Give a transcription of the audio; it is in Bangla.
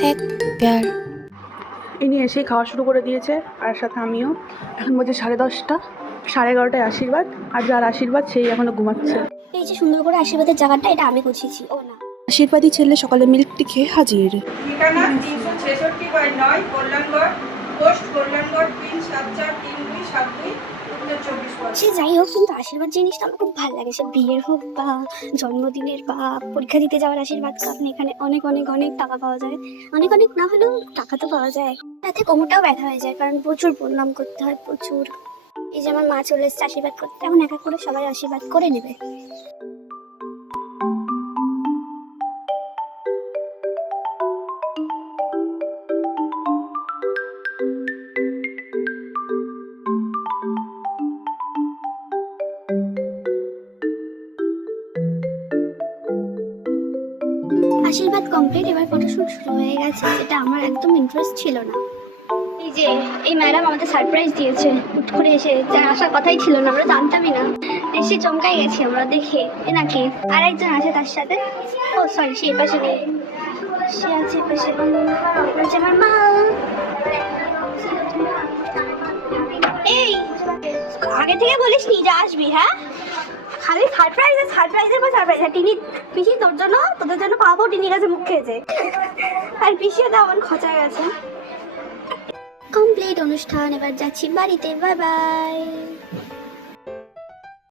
सेट प्यार। ইনি এসেই খাওয়া শুরু করে দিয়েছে, আর সাথে আমিও। এখন বলছে 10:30, 11:30টায় আশীর্বাদ, আর যার আশীর্বাদ সেই এখনো ঘুমাচ্ছে। এই যে সুন্দর করে আশীর্বাদের জায়গাটা, এটা আমি গুছিয়েছি। ও না, আশীর্বাদী ছেলে সকালে মিল্ক টি খেয়ে হাজির। ঠিকানা 366/9 কল্যাণগড়, পোস্ট কল্যাণগড়, পিন 743272, উত্তর 24 সে যাই হোক, কিন্তু আশীর্বাদ জিনিসটা আমার খুব ভালো লাগে। সে বিয়ের হোক বা জন্মদিনের বা পরীক্ষা দিতে যাওয়ার আশীর্বাদ, কারণ এখানে অনেক অনেক অনেক টাকা পাওয়া যায়। অনেক অনেক না হলেও টাকা তো পাওয়া যায়, তাতে কোমরটাও ব্যথা হয়ে যায়, কারণ প্রচুর প্রণাম করতে হয়, প্রচুর। এই যে আমার মা চলে এসেছে আশীর্বাদ করতে, এখন এক এক করে সবাই আশীর্বাদ করে নেবে। আশীর্বাদ কমপ্লিট, এবার ফটোশুট শুরু হয়ে গেছে, যেটা আমার একদম ইন্টারেস্ট ছিল না। এই যে এই ম্যাডাম আমাদের সারপ্রাইজ দিয়েছে হুট করে এসে, যার আসার কথাই ছিল না, আমরা জানতামই না। এসে চমকাই গেছি আমরা দেখে। এ নাকি আর একজন আছে তার সাথে, ও সরি সে পাশে নেই, সে আছে পাশে, আছে আমার মা। এই আগে থেকে বলিস নি যে আসবি, হ্যাঁ? খালি সারপ্রাইজের পর সারপ্রাইজ। আর টিনি, পিসি তোর জন্য, তোদের জন্য পাবো, টিনির কাছে মুখ খেয়েছে, আর পিসিও তো আমার খচা গেছে। কমপ্লিট অনুষ্ঠান, এবার যাচ্ছি বাড়িতে। Bye bye.